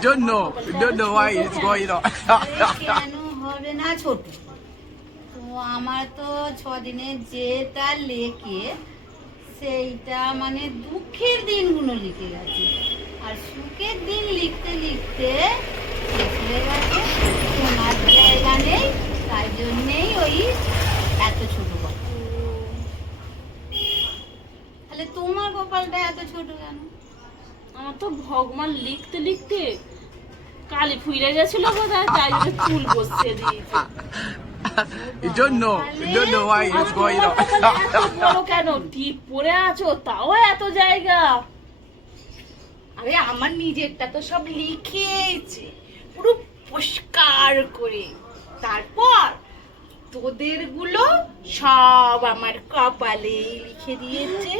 don't know. Don't know why it's going on. কেন হবে না ছোট তো আমার তো ছদিনের লেখে সেইটা মানে দুঃখের দিনগুলো লিখে গেছে আর সুখের দিন লিখতে লিখতে হয়ে গেছে শোনার জায়গা নেই তাই জন্যেই ওই এত ছোট তাহলে তোমার কপালটা এত ছোট কেন আমার তো ভগবান লিখতে লিখতে কালি ফুইরে গেছিল বোধ হয় তাই জন্য চুল বসিয়ে দিয়েছে। You don't know. You don't know why it's going on. কপালে এত বড় কেন? টিপ পরে আছো তাও এত জায়গা। আরে আমার নিজেরটা তো সব লিখেছে পুরো পরিষ্কার করে। তারপর তোদেরগুলো সব আমার কপালেই লিখে দিয়েছে।